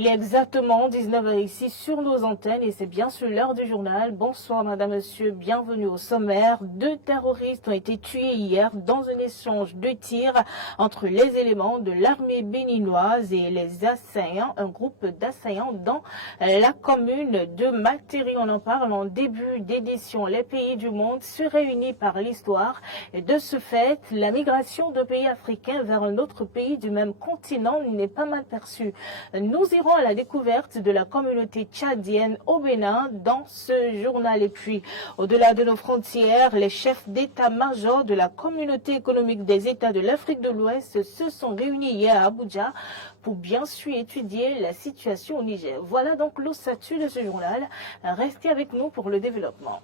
Il est exactement 19h ici sur nos antennes et c'est bien sûr l'heure du journal. Bonsoir madame, monsieur, bienvenue au sommaire. 2 terroristes ont été tués hier dans un échange de tirs entre les éléments de l'armée béninoise et les assaillants, un groupe d'assaillants dans la commune de Materi. On en parle en début d'édition. Les pays du monde se réunissent par l'histoire et de ce fait, la migration de pays africains vers un autre pays du même continent n'est pas mal perçue. Nous irons à la découverte de la communauté tchadienne au Bénin dans ce journal. Et puis, au-delà de nos frontières, les chefs d'état-major de la communauté économique des États de l'Afrique de l'Ouest se sont réunis hier à Abuja pour bien sûr étudier la situation au Niger. Voilà donc le statut de ce journal. Restez avec nous pour le développement.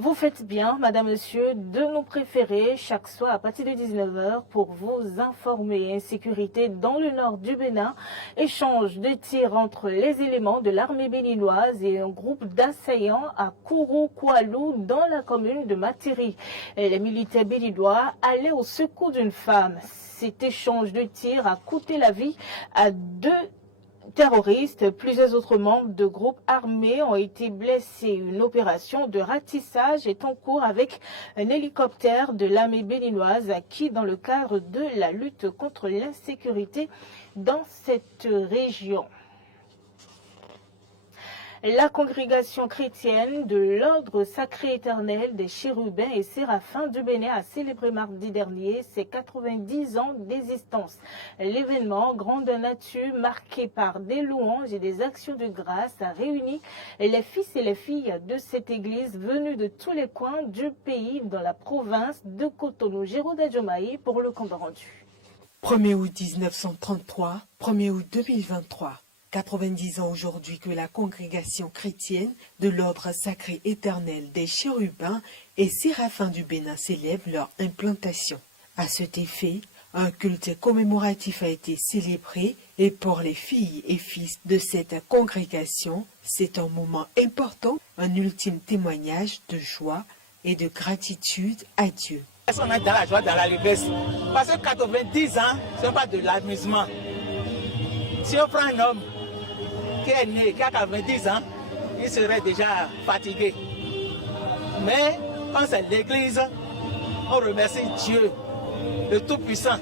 Vous faites bien, madame, monsieur, de nous préférer chaque soir à partir de 19h pour vous informer. Insécurité dans le nord du Bénin, échange de tirs entre les éléments de l'armée béninoise et un groupe d'assaillants à Kourou-Koualou dans la commune de Materi. Les militaires béninois allaient au secours d'une femme. Cet échange de tirs a coûté la vie à 2 terroristes. Plusieurs autres membres de groupes armés ont été blessés. Une opération de ratissage est en cours avec un hélicoptère de l'armée béninoise qui, dans le cadre de la lutte contre l'insécurité dans cette région. La congrégation chrétienne de l'Ordre Sacré Éternel des Chérubins et Séraphins du Bénin a célébré mardi dernier ses 90 ans d'existence. L'événement, grande nature, marqué par des louanges et des actions de grâce, a réuni les fils et les filles de cette église venus de tous les coins du pays dans la province de Cotonou. Géraud Adjomaï pour le compte rendu. 1er août 1933, 1er août 2023. 90 ans aujourd'hui que la congrégation chrétienne de l'Ordre Sacré Éternel des Chérubins et Séraphins du Bénin célèbre leur implantation. À cet effet, un culte commémoratif a été célébré et pour les filles et fils de cette congrégation, c'est un moment important, un ultime témoignage de joie et de gratitude à Dieu. On est dans la joie, dans la l'allégresse, parce que 90 ans, ce n'est pas de l'amusement. Si on prend un homme qui est né, qui a 90 ans, il serait déjà fatigué. Mais quand c'est l'église, on remercie Dieu, le Tout-Puissant,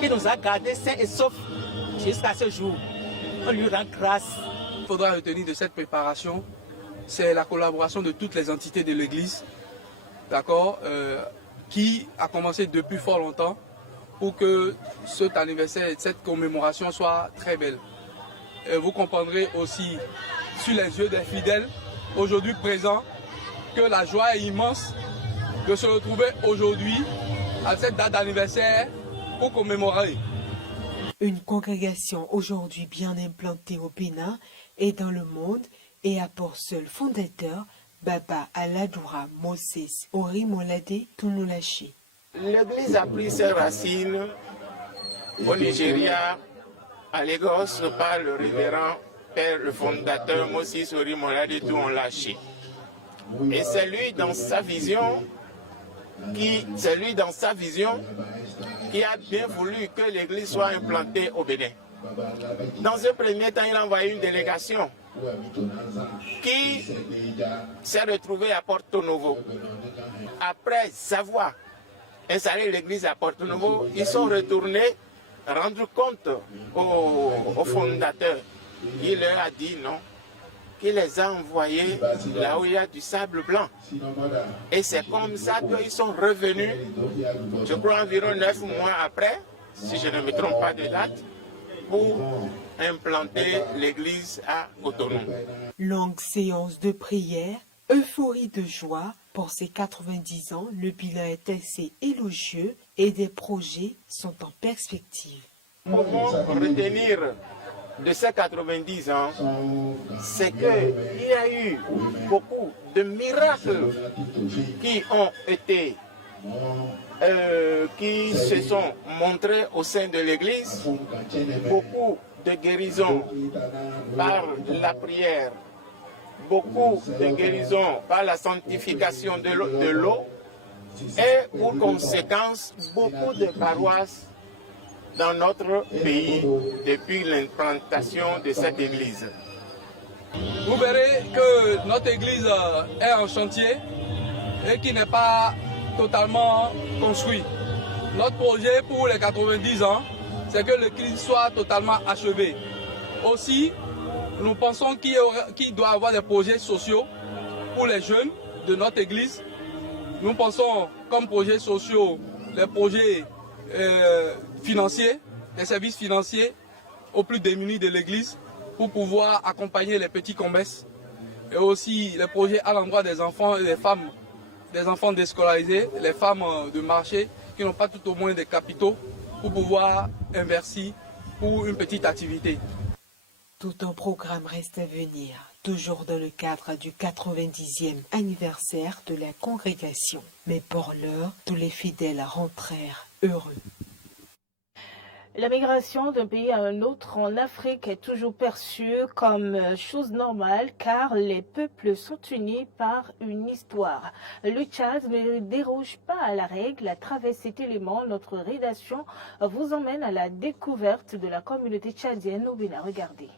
qui nous a gardés sains et saufs jusqu'à ce jour. On lui rend grâce. Il faudra retenir de cette préparation, c'est la collaboration de toutes les entités de l'église, d'accord, qui a commencé depuis fort longtemps pour que cet anniversaire et cette commémoration soit très belle. Vous comprendrez aussi sur les yeux des fidèles aujourd'hui présents que la joie est immense de se retrouver aujourd'hui à cette date d'anniversaire pour commémorer. Une congrégation aujourd'hui bien implantée au Bénin et dans le monde et a pour seul fondateur Baba Aladoura Moses Orimolade Tunulachi. L'église a pris ses racines au Nigeria, à Lagos, par le révérend père, le fondateur Moses Orimolade Tunulachi. Et c'est lui dans sa vision qui a bien voulu que l'église soit implantée au Bénin. Dans un premier temps, il a envoyé une délégation qui s'est retrouvée à Porto Novo. Après avoir installé l'église à Porto Novo, ils sont retournés rendre compte au fondateur. Il leur a dit non, qu'il les a envoyés là où il y a du sable blanc. Et c'est comme ça qu'ils sont revenus, je crois environ 9 mois après, si je ne me trompe pas de date, pour implanter l'église à Cotonou. Longue séance de prière, euphorie de joie. Pour ces 90 ans, le bilan est assez élogieux et des projets sont en perspective. Comment retenir de ces 90 ans, c'est qu'il y a eu beaucoup de miracles qui ont été, qui se sont montrés au sein de l'Église, beaucoup de guérisons par la prière, beaucoup de guérisons par la sanctification de l'eau, et pour conséquence beaucoup de paroisses dans notre pays depuis l'implantation de cette église. Vous verrez que notre église est en chantier et qui n'est pas totalement construit. Notre projet pour les 90 ans, c'est que l'église soit totalement achevée. Aussi, nous pensons qu'il doit y avoir des projets sociaux pour les jeunes de notre église. Nous pensons comme projets sociaux les projets financiers, les services financiers aux plus démunis de l'église pour pouvoir accompagner les petits combesses et aussi les projets à l'endroit des enfants et des femmes, des enfants déscolarisés, les femmes de marché qui n'ont pas tout au moins des capitaux pour pouvoir investir pour une petite activité. Tout un programme reste à venir, toujours dans le cadre du 90e anniversaire de la congrégation. Mais pour l'heure, tous les fidèles rentrèrent heureux. La migration d'un pays à un autre en Afrique est toujours perçue comme chose normale car les peuples sont unis par une histoire. Le Tchad ne déroge pas à la règle. À travers cet élément, notre rédaction vous emmène à la découverte de la communauté tchadienne au Bénin. Regardez.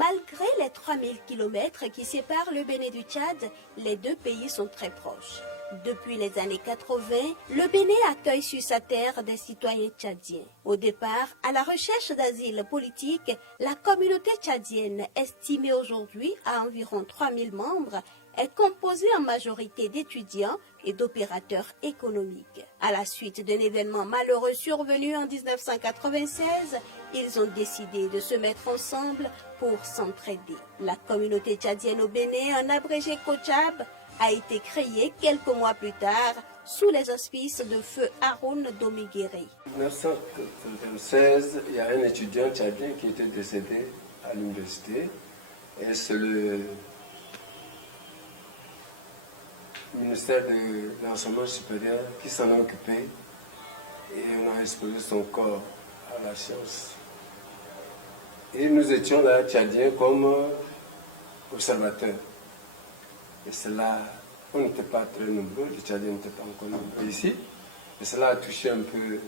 Malgré les 3000 km qui séparent le Bénin du Tchad, les deux pays sont très proches. Depuis les années 80, le Bénin accueille sur sa terre des citoyens tchadiens. Au départ, à la recherche d'asile politique, la communauté tchadienne, estimée aujourd'hui à environ 3000 membres, est composée en majorité d'étudiants et d'opérateurs économiques. À la suite d'un événement malheureux survenu en 1996, ils ont décidé de se mettre ensemble pour s'entraider. La communauté tchadienne au Bénin, en abrégé COCHAB, a été créée quelques mois plus tard sous les auspices de feu Haroun Domigueri. En 1996, il y a un étudiant tchadien qui était décédé à l'université et c'est le ministère de l'enseignement supérieur qui s'en a occupé et on a exposé son corps à la science. Et nous étions là, tchadiens, comme observateurs. Et cela, on n'était pas très nombreux, les Tchadiens n'étaient pas encore nombreux ici. Et cela a touché un peu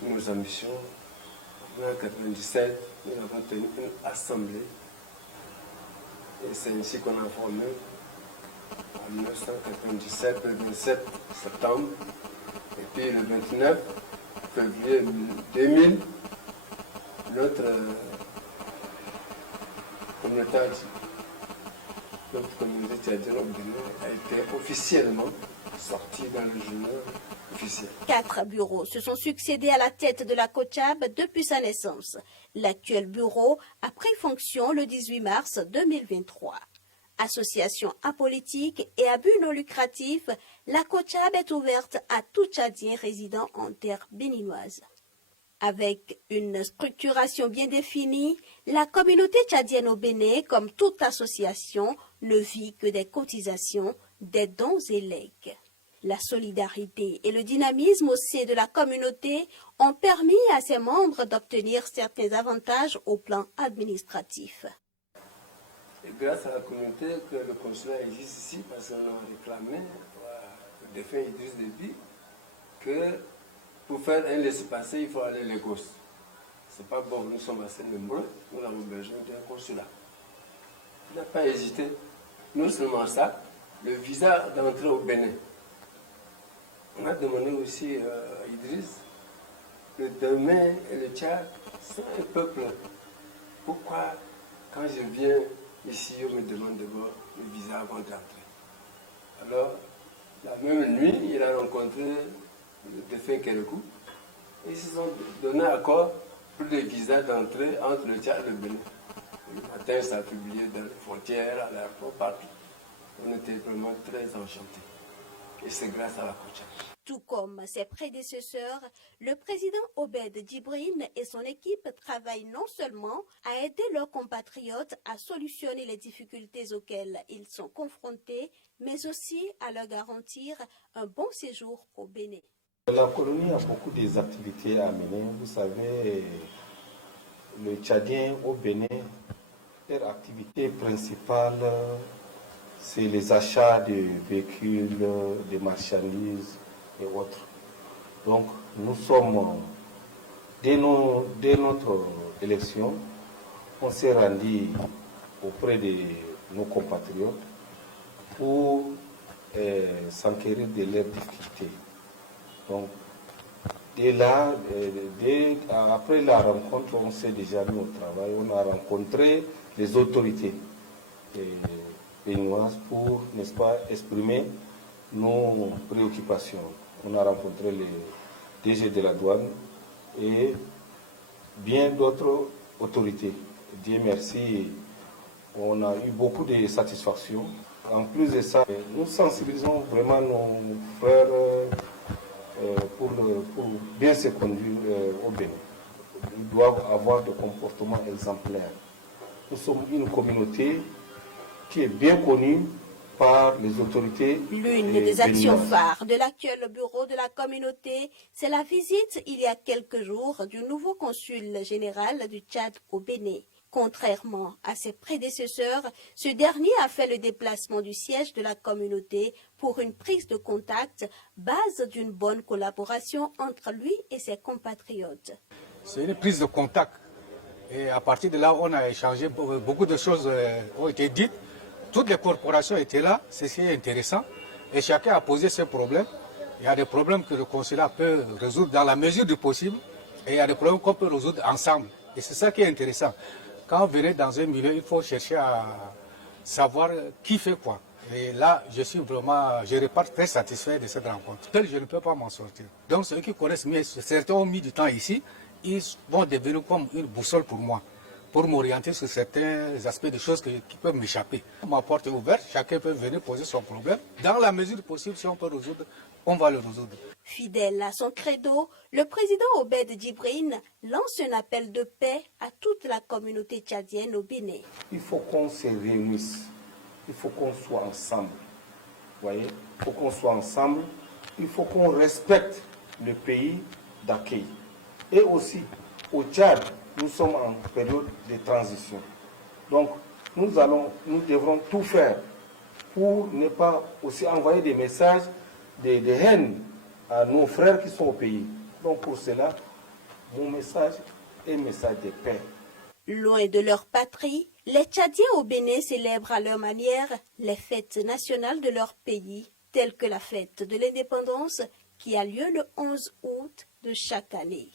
nos ambitions. En 1997, nous avons tenu une assemblée. Et c'est ainsi qu'on a formé, en 1997, le 27 septembre, et puis le 29 février 2000, notre communauté tchadienne au Bénin a été officiellement sortie dans le journal officiel. 4 bureaux se sont succédés à la tête de la COCHAB depuis sa naissance. L'actuel bureau a pris fonction le 18 mars 2023. Association apolitique et à but non lucratif, la COCHAB est ouverte à tout Tchadien résidant en terre béninoise. Avec une structuration bien définie, la communauté tchadienne au Bénin, comme toute association, ne vit que des cotisations, des dons et legs. La solidarité et le dynamisme au sein de la communauté ont permis à ses membres d'obtenir certains avantages au plan administratif. Et grâce à la communauté que le consulat existe ici, parce qu'on a réclamé au défunt Idriss Déby que pour faire un laissez-passer, il faut aller à Lagos. C'est pas bon, nous sommes assez nombreux, nous avons besoin d'un consulat. Il n'a pas hésité. Non seulement ça, le visa d'entrée au Bénin. On a demandé aussi à Idriss, le Bénin et le Tchad sont un peuple. Pourquoi, quand je viens ici, on me demande d'abord le visa avant d'entrer? Alors, la même nuit, il a rencontré le défunt Kérékou, et ils se sont donné accord pour les visas d'entrée entre le Tchad et le Bénin. Le matin, ça a publié dans les frontières, à l'aéroport, partout. On était vraiment très enchantés. Et c'est grâce à la COCHAB. Tout comme ses prédécesseurs, le président Obed Djibrine et son équipe travaillent non seulement à aider leurs compatriotes à solutionner les difficultés auxquelles ils sont confrontés, mais aussi à leur garantir un bon séjour au Bénin. La colonie a beaucoup d'activités à mener. Vous savez, le Tchadien au Bénin Leur activité principale, c'est les achats de véhicules, de marchandises et autres. Donc, nous sommes, dès notre élection, on s'est rendu auprès de nos compatriotes pour s'enquérir de leurs difficultés. Donc, après la rencontre, on s'est déjà mis au travail. On a rencontré les autorités béninoises pour, n'est-ce pas, exprimer nos préoccupations. On a rencontré les DG de la douane et bien d'autres autorités. Dieu merci, on a eu beaucoup de satisfaction. En plus de ça, nous sensibilisons vraiment nos frères pour bien se conduire au Bénin. Ils doivent avoir des comportements exemplaires. Nous sommes une communauté qui est bien connue par les autorités. L'une des actions phares de l'actuel bureau de la communauté, c'est la visite il y a quelques jours du nouveau consul général du Tchad au Bénin. Contrairement à ses prédécesseurs, ce dernier a fait le déplacement du siège de la communauté pour une prise de contact, base d'une bonne collaboration entre lui et ses compatriotes. C'est une prise de contact. Et à partir de là, on a échangé, beaucoup de choses ont été dites. Toutes les corporations étaient là, c'est ce qui est intéressant. Et chacun a posé ses problèmes. Il y a des problèmes que le consulat peut résoudre dans la mesure du possible. Et il y a des problèmes qu'on peut résoudre ensemble. Et c'est ça qui est intéressant. Quand vous venez dans un milieu, il faut chercher à savoir qui fait quoi. Et là, je repars très satisfait de cette rencontre. Seul, je ne peux pas m'en sortir. Donc ceux qui connaissent mieux, certains ont mis du temps ici, ils vont devenir comme une boussole pour moi, pour m'orienter sur certains aspects de choses qui peuvent m'échapper. Ma porte est ouverte, chacun peut venir poser son problème. Dans la mesure du possible, si on peut résoudre, on va le résoudre. Fidèle à son credo, le président Obed Djibrine lance un appel de paix à toute la communauté tchadienne au Bénin. Il faut qu'on se réunisse, il faut qu'on soit ensemble. Vous voyez, il faut qu'on soit ensemble, il faut qu'on respecte le pays d'accueil. Et aussi, au Tchad, nous sommes en période de transition. Donc, nous devrons tout faire pour ne pas aussi envoyer des messages de haine à nos frères qui sont au pays. Donc pour cela, mon message est un message de paix. Loin de leur patrie, les Tchadiens au Bénin célèbrent à leur manière les fêtes nationales de leur pays, telles que la fête de l'indépendance qui a lieu le 11 août de chaque année.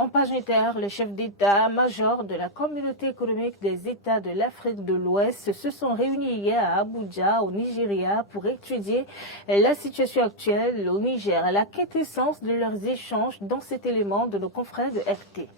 En page inter, le chef d'état-major de la communauté économique des États de l'Afrique de l'Ouest se sont réunis hier à Abuja, au Nigeria, pour étudier la situation actuelle au Niger, la quintessence de leurs échanges dans cet élément de nos confrères de RT.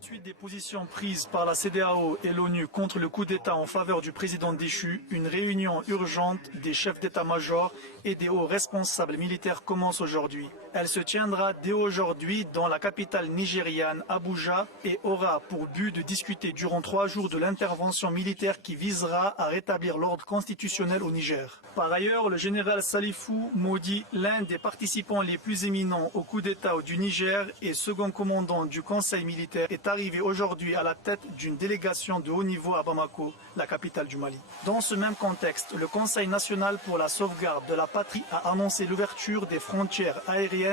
Suite des positions prises par la CEDEAO et l'ONU contre le coup d'État en faveur du président déchu, une réunion urgente des chefs d'état-major et des hauts responsables militaires commence aujourd'hui. Elle se tiendra dès aujourd'hui dans la capitale nigériane, Abuja, et aura pour but de discuter durant 3 jours de l'intervention militaire qui visera à rétablir l'ordre constitutionnel au Niger. Par ailleurs, le général Salifou Modi, l'un des participants les plus éminents au coup d'État du Niger et second commandant du Conseil militaire, est arrivé aujourd'hui à la tête d'une délégation de haut niveau à Bamako, la capitale du Mali. Dans ce même contexte, le Conseil national pour la sauvegarde de la patrie a annoncé l'ouverture des frontières aériennes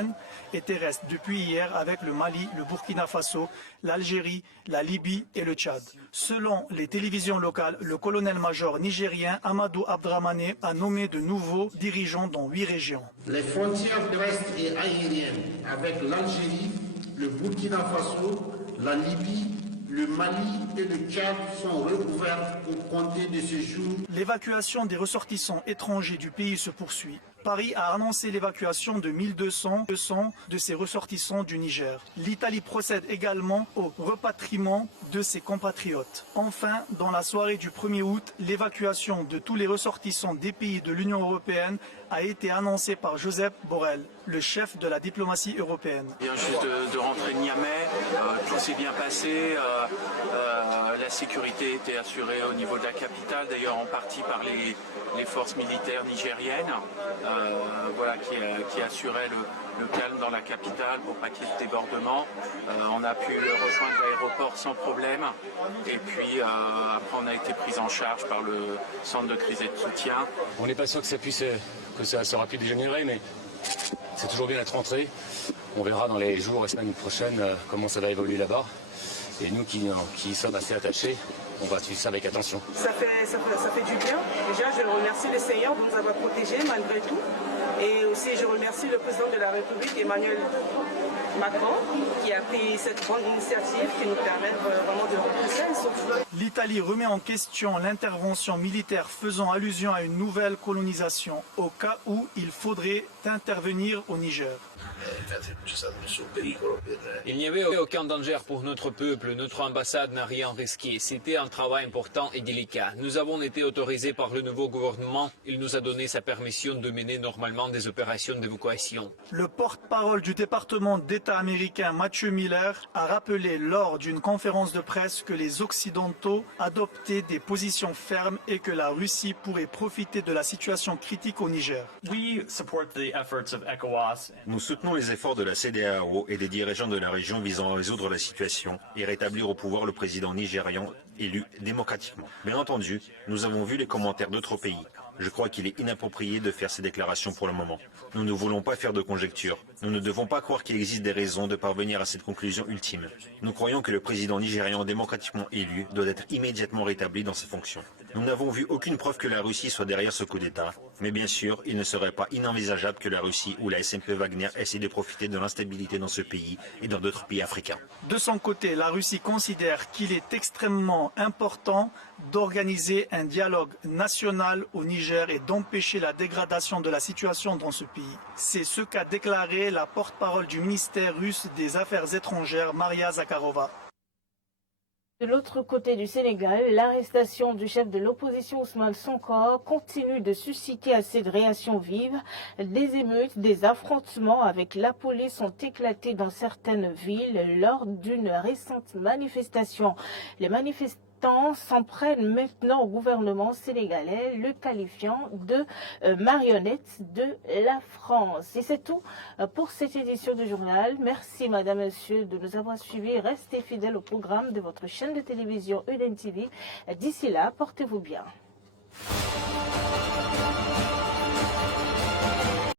et terrestres depuis hier avec le Mali, le Burkina Faso, l'Algérie, la Libye et le Tchad. Selon les télévisions locales, le colonel-major nigérien Amadou Abdramane a nommé de nouveaux dirigeants dans 8 régions. Les frontières terrestres et aériennes avec l'Algérie, le Burkina Faso, la Libye, le Mali et le Tchad sont rouvertes au compter de ce jour. L'évacuation des ressortissants étrangers du pays se poursuit. Paris a annoncé l'évacuation de 1200 de ses ressortissants du Niger. L'Italie procède également au repatriement de ses compatriotes. Enfin, dans la soirée du 1er août, l'évacuation de tous les ressortissants des pays de l'Union européenne a été annoncée par Joseph Borrell, le chef de la diplomatie européenne. Je viens juste de rentrer de Niamey, tout s'est bien passé, La sécurité était assurée au niveau de la capitale, d'ailleurs en partie par les forces militaires nigériennes, qui assuraient le calme dans la capitale pour pas qu'il y ait de débordement. On a pu rejoindre l'aéroport sans problème. Et puis après on a été pris en charge par le centre de crise et de soutien. On n'est pas sûr que ça aura pu dégénérer, mais c'est toujours bien d'être rentré. On verra dans les jours et semaines prochaines comment ça va évoluer là-bas. Et nous qui sommes assez attachés, on va suivre ça avec attention. Ça fait du bien. Déjà, je remercie le Seigneur de nous avoir protégés malgré tout. Et aussi, je remercie le président de la République, Emmanuel Macron, qui a pris cette bonne initiative qui nous permet vraiment de rentrer sains et saufs. L'Italie remet en question l'intervention militaire faisant allusion à une nouvelle colonisation au cas où il faudrait intervenir au Niger. Il n'y avait aucun danger pour notre peuple, notre ambassade n'a rien risqué. C'était un travail important et délicat. Nous avons été autorisés par le nouveau gouvernement. Il nous a donné sa permission de mener normalement des opérations d'évacuation. Le porte-parole du département d'État américain Matthew Miller a rappelé lors d'une conférence de presse que les Occidentaux adoptaient des positions fermes et que la Russie pourrait profiter de la situation critique au Niger. Nous soutenons les efforts de la CEDEAO et des dirigeants de la région visant à résoudre la situation et rétablir au pouvoir le président nigérian élu démocratiquement. Bien entendu, nous avons vu les commentaires d'autres pays. Je crois qu'il est inapproprié de faire ces déclarations pour le moment. Nous ne voulons pas faire de conjectures. Nous ne devons pas croire qu'il existe des raisons de parvenir à cette conclusion ultime. Nous croyons que le président nigérian démocratiquement élu doit être immédiatement rétabli dans ses fonctions. Nous n'avons vu aucune preuve que la Russie soit derrière ce coup d'État. Mais bien sûr, il ne serait pas inenvisageable que la Russie ou la SMP Wagner essaient de profiter de l'instabilité dans ce pays et dans d'autres pays africains. De son côté, la Russie considère qu'il est extrêmement important d'organiser un dialogue national au Niger et d'empêcher la dégradation de la situation dans ce pays. C'est ce qu'a déclaré la porte-parole du ministère russe des Affaires étrangères, Maria Zakharova. De l'autre côté du Sénégal, l'arrestation du chef de l'opposition Ousmane Sonko continue de susciter assez de réactions vives. Des émeutes, des affrontements avec la police ont éclaté dans certaines villes lors d'une récente manifestation. Les manifestants s'en prennent maintenant au gouvernement sénégalais, le qualifiant de marionnette de la France. Et c'est tout pour cette édition du journal. Merci madame, monsieur de nous avoir suivis. Restez fidèles au programme de votre chaîne de télévision Eden TV. D'ici là, portez-vous bien.